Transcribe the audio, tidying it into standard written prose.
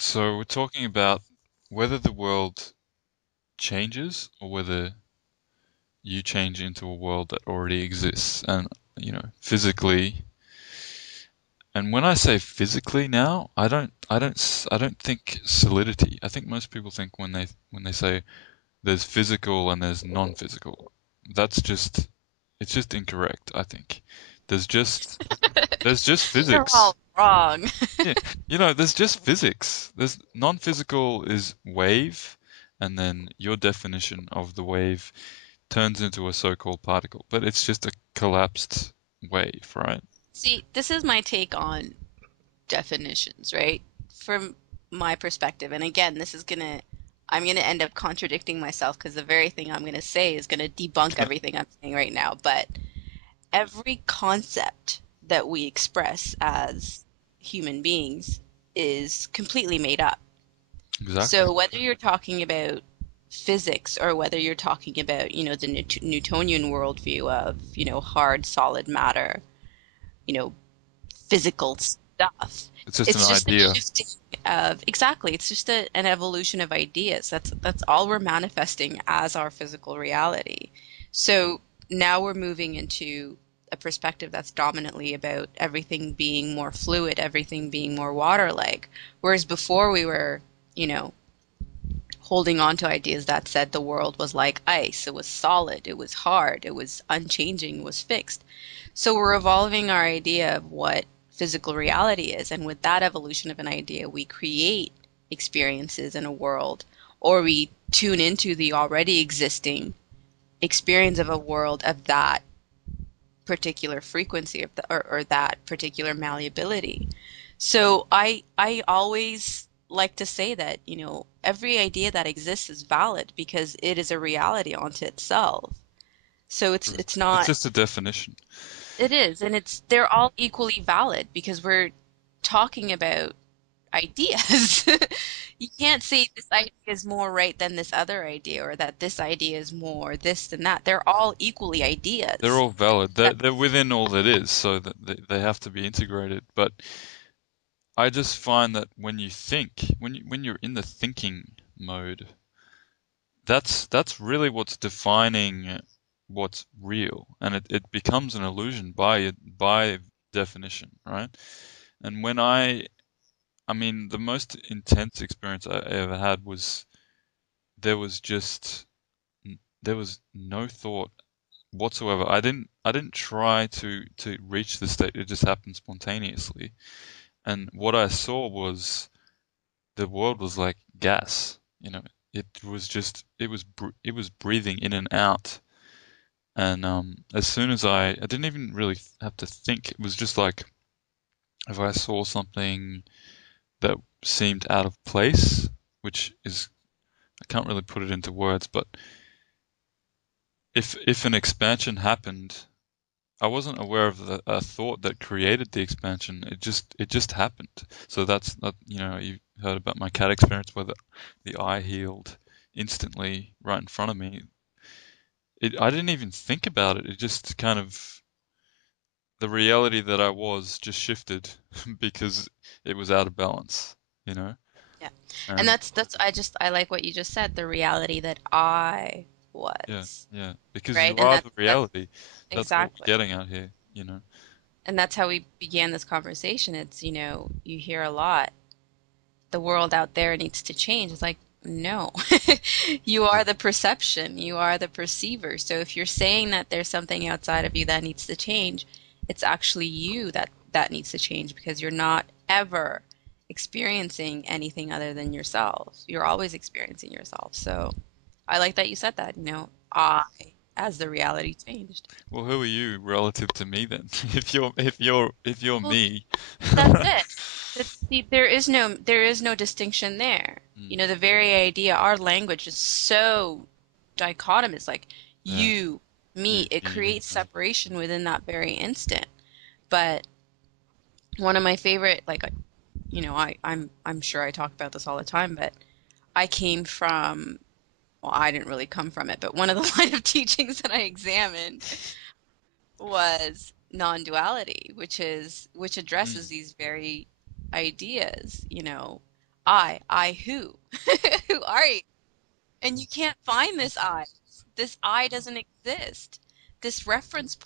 So we're talking about whether the world changes or whether you change into a world that already exists and, physically. And when I say physically now, I don't think solidity. I think most people think when they say there's physical and there's non-physical. That's just it's just incorrect, I think. There's just there's just You're physics. all wrong. Yeah, there's just physics. There's non-physical is wave, and then your definition of the wave turns into a so-called particle, but it's just a collapsed wave, right? See, this is my take on definitions, right? From my perspective. And again, I'm gonna end up contradicting myself because the very thing I'm gonna say is gonna debunk everything I'm saying right now. But every concept that we express as human beings is completely made up. Exactly. So whether you're talking about physics or whether you're talking about, the Newtonian worldview of, hard, solid matter, you know, physical stuff. It's just an It's just a idea. shifting of exactly. It's just an evolution of ideas. That's all we're manifesting as our physical reality. So now we're moving into a perspective that's dominantly about everything being more fluid, everything being more water-like. Whereas before we were, you know, holding on to ideas that said the world was like ice. It was solid, it was hard, it was unchanging, it was fixed. So we're evolving our idea of what physical reality is. And with that evolution of an idea, we create experiences in a world, or we tune into the already existing experience of a world of that particular frequency or that particular malleability. So I always like to say that, every idea that exists is valid because it is a reality unto itself. So it's It's not just a definition. it is, and they're all equally valid because we're talking about ideas. You can't say this idea is more right than this other idea or that this idea is more this than that. They're all equally They're ideas. all valid. That, They're within all that is, so that they have to be integrated. But I just find that when you think, when you're in the thinking mode, that's really what's defining what's real, and it becomes an illusion by definition, right? And I mean, the most intense experience I ever had was there was just there was no thought whatsoever. I didn't try to reach the state. It just happened spontaneously. And what I saw was the world was like gas. It was just it was breathing in and out. And as soon as I didn't even really have to think. It was just like if I saw something that seemed out of place, which is I can't really put it into words, but if an expansion happened, I wasn't aware of a thought that created the expansion. It just happened. So that's not, you heard about my cat experience where the eye healed instantly right in front of me. I didn't even think about it. It just kind of the reality that I was just shifted because it was out of balance, you know? yeah. And And I like what you just said, the reality that I yeah, was, yeah, because right? you And are the that's reality. That's what we're exactly. getting at here. And that's how we began this conversation. It's, you hear a lot, the world out there needs to change. It's like, no. You Yeah. are the perception, you are the perceiver. So if you're saying that there's something outside of you that needs to change, it's actually you that needs to change because you're not ever experiencing anything other than yourself. You're always experiencing yourself. So I like that you said that, I as the reality changed. Well, who are you relative to me then? If you're Well, me. that's it. There is no distinction there. Mm, The very idea, our language is so dichotomous, like yeah, you, me, it you. creates separation within that very instant. But one of my favorite, like, I'm sure I talk about this all the time, but I came from, well, I didn't really come from it, but one of the line of teachings that I examined was non-duality, which addresses Mm, these very ideas. I who? Who are you? And you can't find this I. This I doesn't exist. This reference